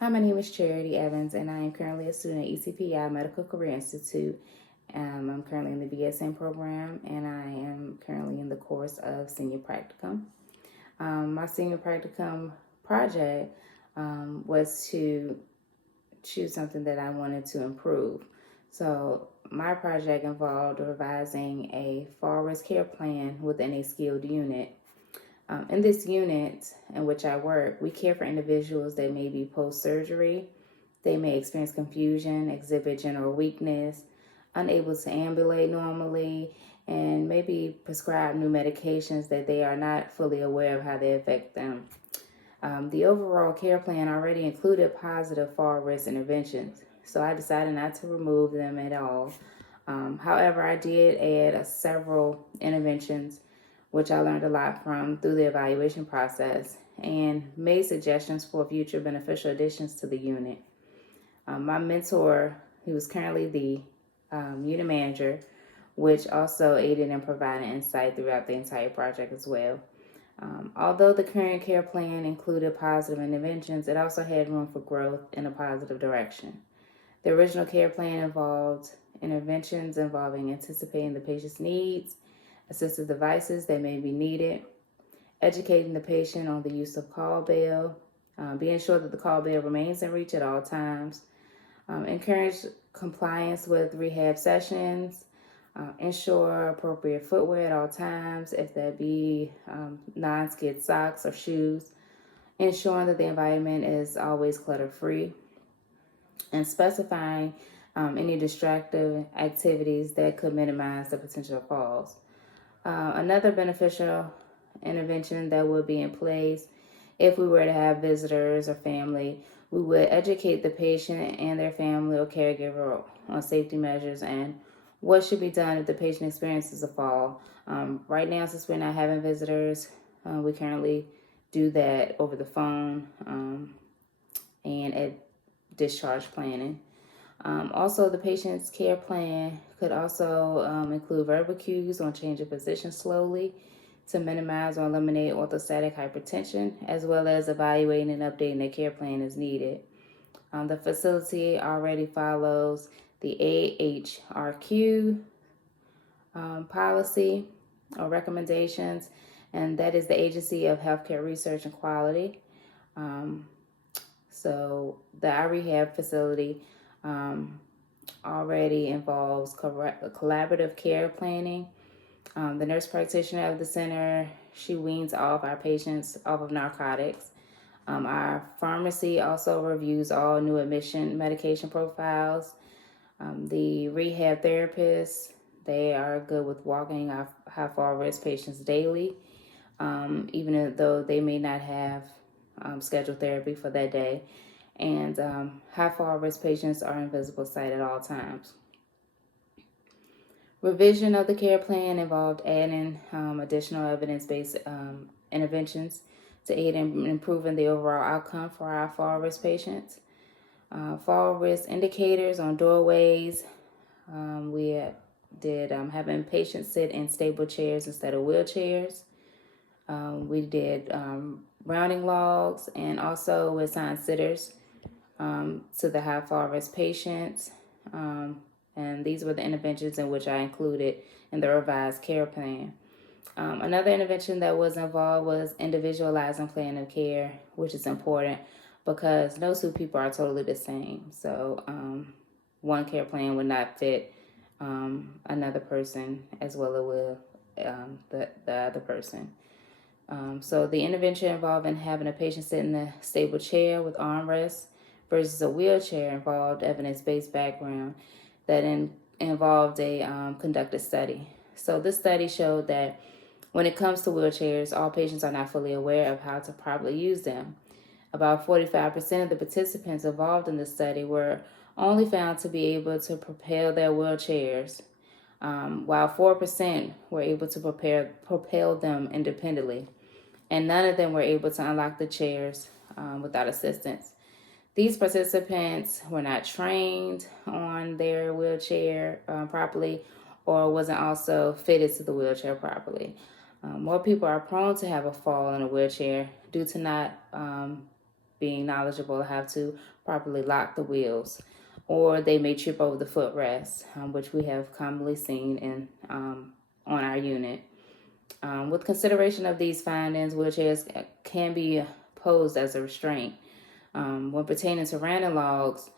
Hi, my name is Charity Evans, and I am currently a student at ECPI Medical Career Institute. I'm currently in the BSN program, and I am currently in the course of Senior Practicum. My Senior Practicum project was to choose something that I wanted to improve. So my project involved revising a fall risk care plan within a skilled unit. In this unit in which I work, we care for individuals that may be post-surgery. They may experience confusion, exhibit general weakness, unable to ambulate normally, and maybe prescribed new medications that they are not fully aware of how they affect them. The overall care plan already included positive fall risk interventions, so I decided not to remove them at all. However, I did add several interventions which I learned a lot from through the evaluation process, and made suggestions for future beneficial additions to the unit. My mentor, who is currently the unit manager, which also aided in providing insight throughout the entire project as well. Although the current care plan included positive interventions, it also had room for growth in a positive direction. The original care plan involved interventions involving anticipating the patient's needs, assistive devices that may be needed, educating the patient on the use of call bell, being sure that the call bell remains in reach at all times, encourage compliance with rehab sessions, ensure appropriate footwear at all times, if that be non-skid socks or shoes, ensuring that the environment is always clutter-free, and specifying any distractive activities that could minimize the potential falls. Another beneficial intervention that would be in place if we were to have visitors or family, we would educate the patient and their family or caregiver on safety measures and what should be done if the patient experiences a fall. Right now, since we're not having visitors, we currently do that over the phone and at discharge planning. Also, the patient's care plan could also include verbal cues on change of position slowly to minimize or eliminate orthostatic hypertension, as well as evaluating and updating their care plan as needed. The facility already follows the AHRQ policy or recommendations, and that is the Agency of Healthcare Research and Quality. So the iRehab facility already involves collaborative care planning. The nurse practitioner of the center, she weans off our patients off of narcotics. Our pharmacy also reviews all new admission medication profiles. The rehab therapists, they are good with walking our high fall risk patients daily, even though they may not have scheduled therapy for that day. And high fall risk patients are in visible sight at all times. Revision of the care plan involved adding additional evidence-based interventions to aid in improving the overall outcome for our fall risk patients. Fall risk indicators on doorways. We did having patients sit in stable chairs instead of wheelchairs. We did rounding logs and also assigned sitters to the high fall risk patients. And these were the interventions in which I included in the revised care plan. Another intervention that was involved was individualizing plan of care, which is important because no two people are totally the same. So one care plan would not fit another person as well as will the other person. So the intervention involving having a patient sit in a stable chair with armrests versus a wheelchair involved evidence-based background that involved a conducted study. So this study showed that when it comes to wheelchairs, all patients are not fully aware of how to properly use them. About 45% of the participants involved in the study were only found to be able to propel their wheelchairs, while 4% were able to propel them independently, and none of them were able to unlock the chairs without assistance. These participants were not trained on their wheelchair properly or wasn't also fitted to the wheelchair properly. More people are prone to have a fall in a wheelchair due to not being knowledgeable how to properly lock the wheels, or they may trip over the footrest, which we have commonly seen on our unit. With consideration of these findings, wheelchairs can be posed as a restraint. When pertaining to random logs,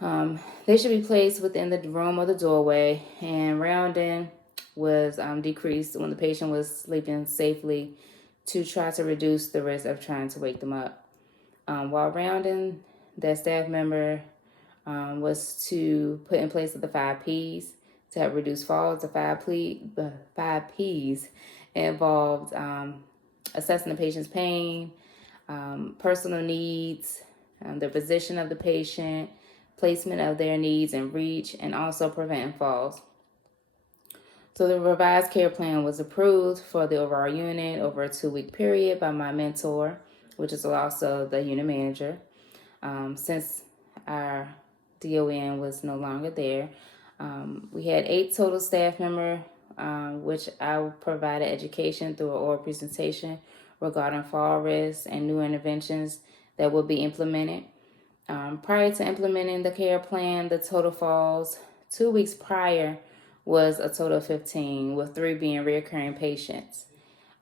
they should be placed within the room or the doorway, and rounding was decreased when the patient was sleeping safely to try to reduce the risk of trying to wake them up. While rounding, that staff member was to put in place of the 5 P's to help reduce falls. The 5 P's involved assessing the patient's pain, personal needs, the position of the patient, placement of their needs in reach, and also preventing falls. So the revised care plan was approved for the overall unit over a 2-week period by my mentor, which is also the unit manager. Since our DON was no longer there, we had 8 total staff members, which I provided education through an oral presentation regarding fall risks and new interventions that will be implemented. Prior to implementing the care plan, the total falls 2 weeks prior was a total of 15, with 3 being recurring patients.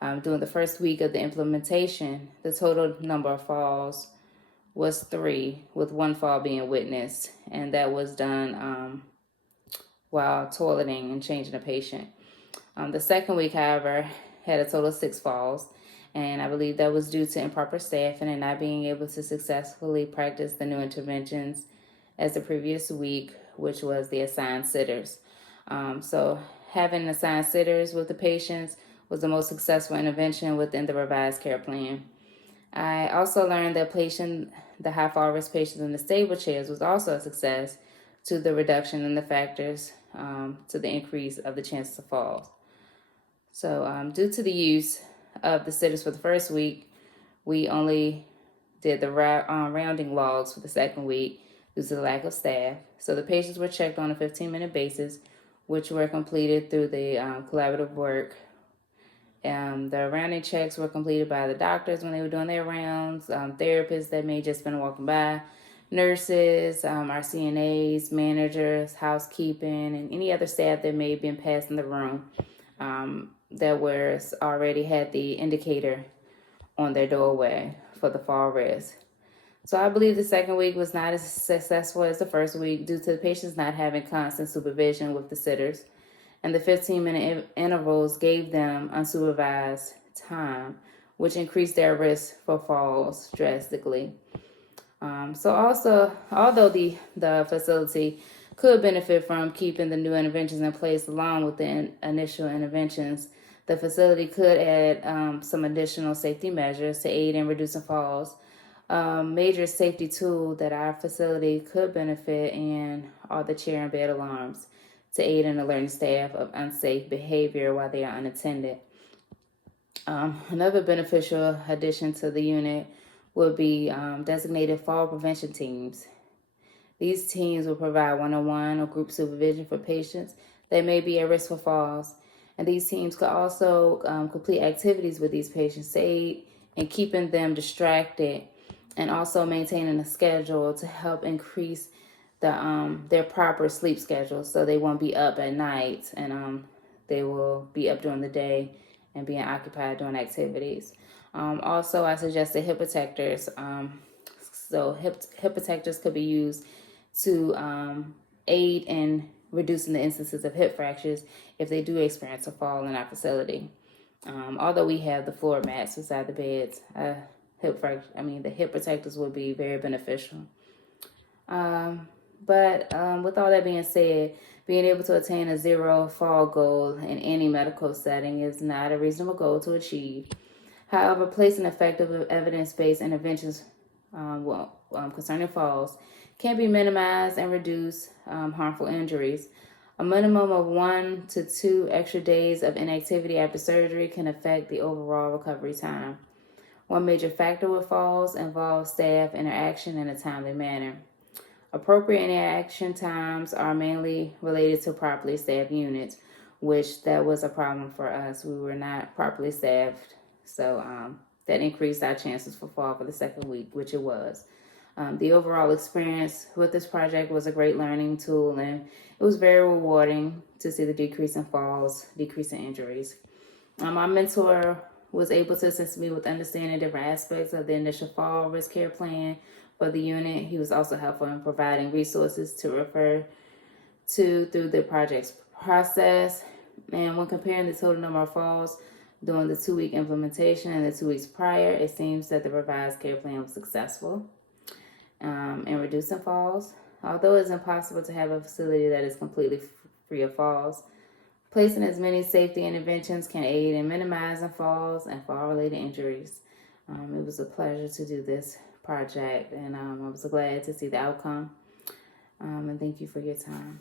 During the first week of the implementation, the total number of falls was 3, with 1 fall being witnessed, and that was done while toileting and changing a patient. The second week, however, had a total of 6 falls, and I believe that was due to improper staffing and not being able to successfully practice the new interventions as the previous week, which was the assigned sitters. So having assigned sitters with the patients was the most successful intervention within the revised care plan. I also learned that placing the high fall risk patients in the stable chairs was also a success to the reduction in the factors to the increase of the chances of falls. So due to the use of the sitters for the first week, we only did the rounding logs for the second week due to the lack of staff. So the patients were checked on a 15-minute basis, which were completed through the collaborative work. The rounding checks were completed by the doctors when they were doing their rounds, therapists that may just been walking by, nurses, our CNAs, managers, housekeeping, and any other staff that may have been passed in the room that was already had the indicator on their doorway for the fall risk. So I believe the second week was not as successful as the first week due to the patients not having constant supervision with the sitters, and the 15-minute intervals gave them unsupervised time, which increased their risk for falls drastically. So also, although the facility could benefit from keeping the new interventions in place along with the initial interventions, the facility could add some additional safety measures to aid in reducing falls. Major safety tool that our facility could benefit in are the chair and bed alarms to aid in alerting staff of unsafe behavior while they are unattended. Another beneficial addition to the unit would be designated fall prevention teams. These teams will provide one-on-one or group supervision for patients that may be at risk for falls. And these teams could also complete activities with these patients to aid in keeping them distracted and also maintaining a schedule to help increase their proper sleep schedule so they won't be up at night and they will be up during the day and being occupied doing activities. Also, I suggested hip protectors. So hip protectors could be used to aid in reducing the instances of hip fractures if they do experience a fall in our facility. Although we have the floor mats beside the beds, the hip protectors would be very beneficial. But with all that being said, being able to attain a 0 fall goal in any medical setting is not a reasonable goal to achieve. However, placing effective evidence-based interventions concerning falls can be minimized and reduce harmful injuries. A minimum of 1 to 2 extra days of inactivity after surgery can affect the overall recovery time. One major factor with falls involves staff interaction in a timely manner. Appropriate interaction times are mainly related to properly staffed units, which that was a problem for us. We were not properly staffed, so that increased our chances for fall for the second week, which it was. The overall experience with this project was a great learning tool, and it was very rewarding to see the decrease in falls, decrease in injuries. My mentor was able to assist me with understanding different aspects of the initial fall risk care plan for the unit. He was also helpful in providing resources to refer to through the project's process. And when comparing the total number of falls during the 2-week implementation and the 2 weeks prior, it seems that the revised care plan was successful in reducing falls. Although it's impossible to have a facility that is completely free of falls, placing as many safety interventions can aid in minimizing falls and fall-related injuries. It was a pleasure to do this project, and I was glad to see the outcome. And thank you for your time.